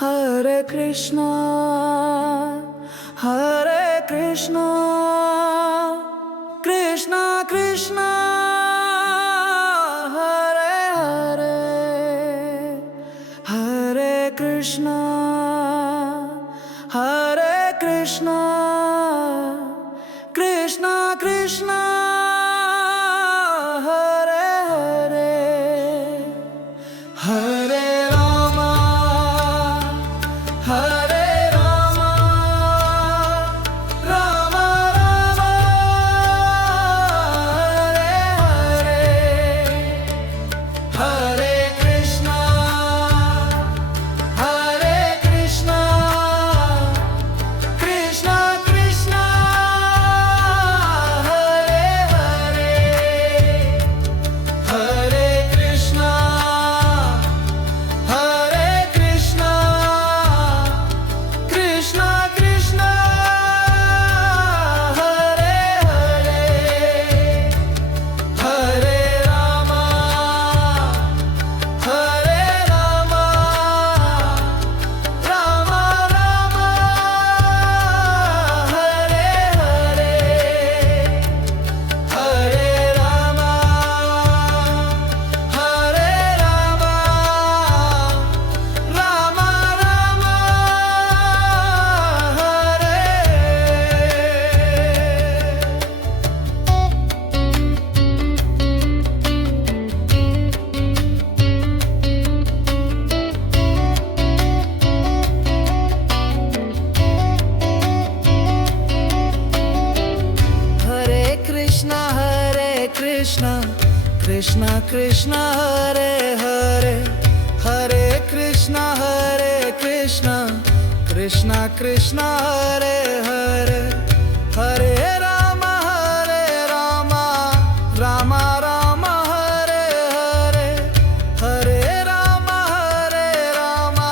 Hare Krishna, Hare Krishna, Krishna Krishna, Hare Hare, Hare Krishna, Hare Krishna, Krishna Krishna, Hare Hare, Hare Rama, Hare Rama, Rama Rama, Hare Hare, Hare Krishna, Hare Krishna, Krishna Krishna, Hare Hare, Hare Krishna, Hare Krishna, Krishna Krishna, Hare Hare, Hare Rama, Hare Rama, Rama Rama, Hare Hare, Hare Rama, Hare Rama, Rama Rama, Hare Krishna, Hare Krishna, Krishna Krishna, Hare Hare, Hare Krishna, Hare Krishna, Krishna Krishna, Hare Hare, Hare Rama, Hare Rama, Rama Rama, Hare Hare, Hare Rama, Hare Rama,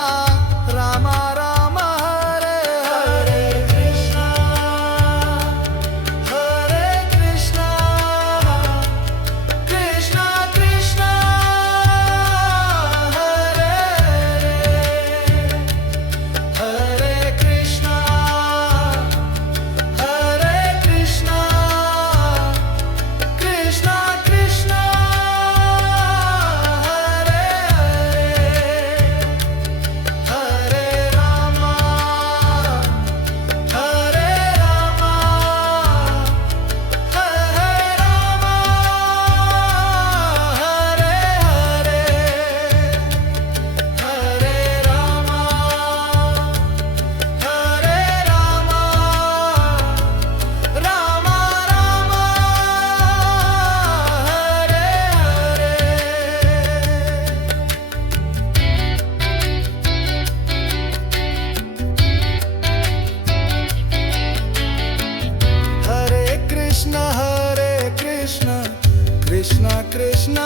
Rama Rama, Hare Hare Krishna, Hare Krishna, Krishna Krishna, Hare Hare, Hare Krishna, Hare Krishna, Krishna Krishna, Hare Hare, Hare Rama, Hare Rama, Hare Rama, Hare Hare, Hare Rama, Hare Rama, Rama Rama, Hare Hare, Hare Krishna, Hare Krishna, Krishna Krishna,